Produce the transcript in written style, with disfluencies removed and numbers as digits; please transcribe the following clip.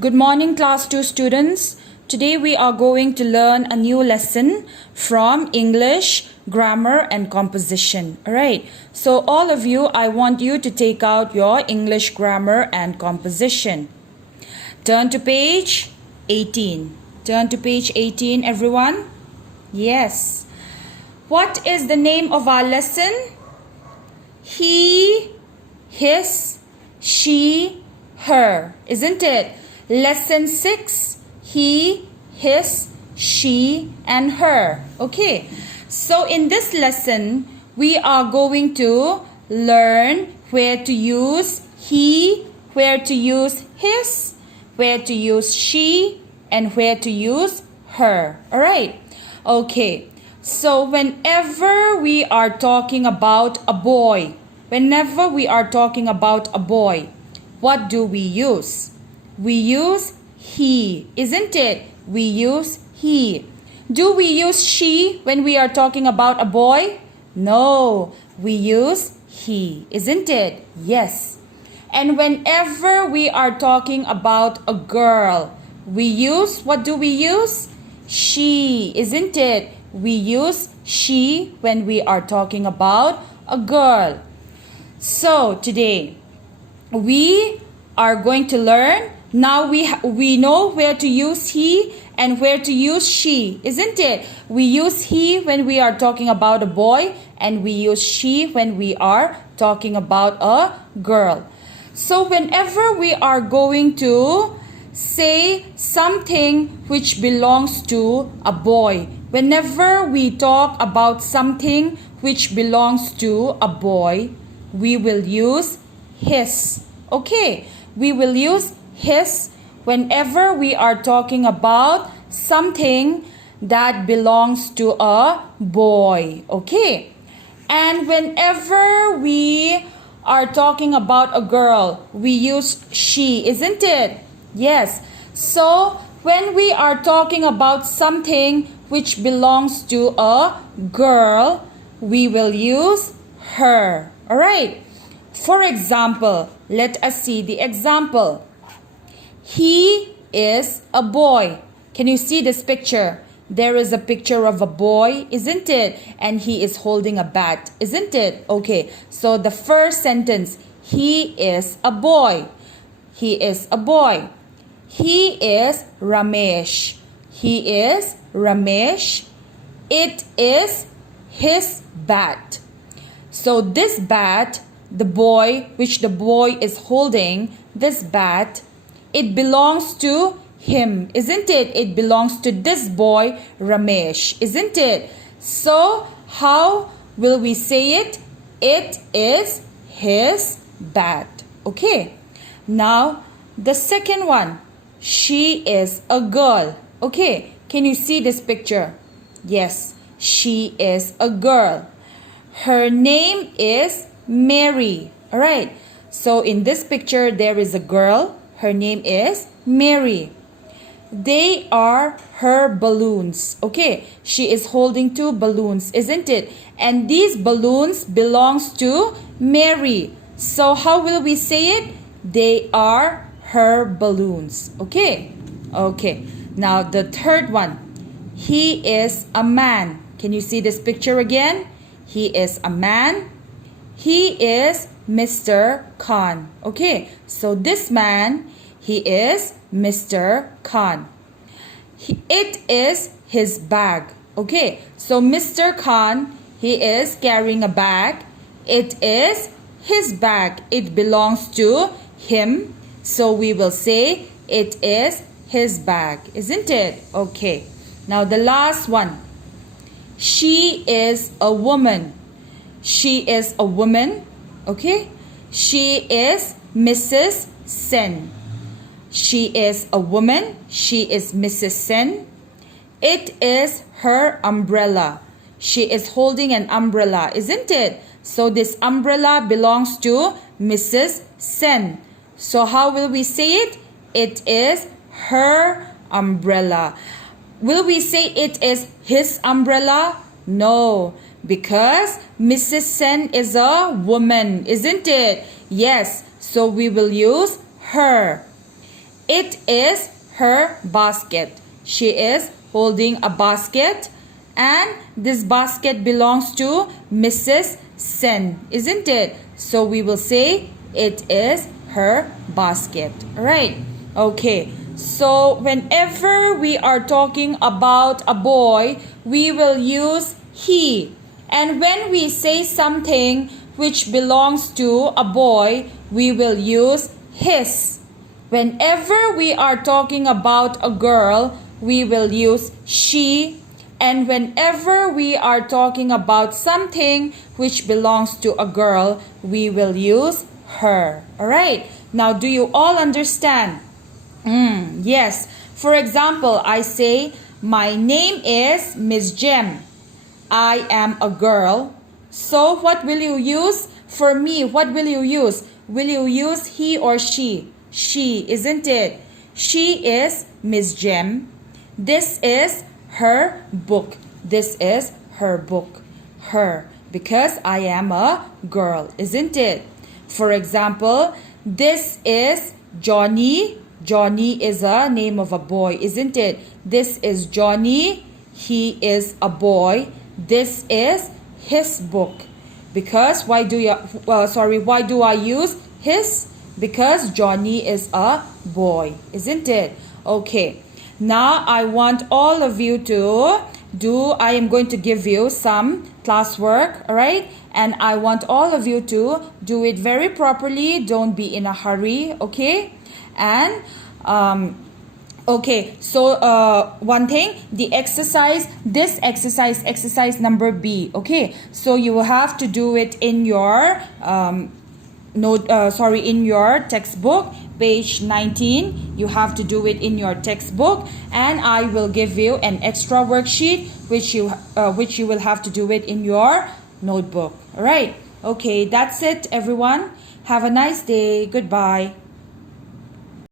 Good morning, class 2 students. Today we are going to learn a new lesson from English, grammar and composition. Alright, so all of you, I want you to take out your English grammar and composition. Turn to page 18. Turn to page 18, everyone. Yes. What is the name of our lesson? He, his, she, her, isn't it? Lesson 6, he, his, she, and her. Okay, so in this lesson, we are going to learn where to use he, where to use his, where to use she, and where to use her. Alright, okay, so whenever we are talking about a boy, what do we use? We use he, isn't it? We use he. Do we use she when we are talking about a boy? No, we use he, isn't it? Yes. And whenever we are talking about a girl, we use, what do we use? She, isn't it? We use she when we are talking about a girl. So today, we are going to learn. Now we know where to use he and where to use she, isn't it? We use he when we are talking about a boy and we use she when we are talking about a girl. So whenever we are going to say something which belongs to a boy, whenever we talk about something which belongs to a boy, we will use his. Okay, we will use his whenever we are talking about something that belongs to a boy. Okay, and whenever we are talking about a girl, we use she, isn't it? Yes. So when we are talking about something which belongs to a girl, we will use her. All right. For example, let us see the example. He is a boy. Can you see this picture? There is a picture of a boy, isn't it? And he is holding a bat, isn't it? Okay, so the first sentence, he is a boy. He is a boy. He is Ramesh. He is Ramesh. It is his bat. So this bat, the boy, which the boy is holding, this bat, it belongs to him, isn't it? It belongs to this boy, Ramesh, isn't it? So, how will we say it? It is his bat. Okay. Now, the second one. She is a girl. Okay. Can you see this picture? Yes. She is a girl. Her name is Mary. Alright. So, in this picture, there is a girl. Her name is Mary. They are her balloons. Okay, she is holding 2 balloons, isn't it? And these balloons belongs to Mary. So how will we say it? They are her balloons. Okay. Okay. Now the third one. He is a man. Can you see this picture again? He is a man. He is Mr. Khan. Okay, so this man, he is Mr. Khan. It is his bag. Okay, so Mr. Khan, he is carrying a bag. It is his bag. It belongs to him. So we will say it is his bag, isn't it? Okay, now the last one. She is a woman. She is a woman. Okay, she is Mrs. Sen. She is a woman. She is Mrs. Sen. It is her umbrella. She is holding an umbrella, isn't it? So this umbrella belongs to Mrs. Sen. So how will we say it? It is her umbrella. Will we say it is his umbrella? No, because Mrs. Sen is a woman, isn't it? Yes, so we will use her. It is her basket. She is holding a basket, and this basket belongs to Mrs. Sen, isn't it? So we will say it is her basket. Right? Okay. So whenever we are talking about a boy, we will use he. And when we say something which belongs to a boy, we will use his. Whenever we are talking about a girl, we will use she. And whenever we are talking about something which belongs to a girl, we will use her. Alright? Now, do you all understand? Yes. For example, I say, my name is Miss Jem. I am a girl. So what will you use? For me, what will you use? Will you use he or she? She, isn't it? She is Miss Jem. This is her book. This is her book. Her. Because I am a girl, isn't it? For example, this is Johnny. Johnny is a name of a boy, isn't it? This is Johnny. He is a boy. This is his book. Because why do I use his? Because Johnny is a boy, isn't it? Okay. Now I want all of you to I am going to give you some classwork, all right? And I want all of you to do it very properly. Don't be in a hurry, okay? And okay, so one thing, the exercise, this exercise number B, okay? So you will have to do it in your in your textbook, page 19. You have to do it in your textbook, and I will give you an extra worksheet which you will have to do it in your notebook. All right? Okay, that's it, everyone. Have a nice day. Goodbye.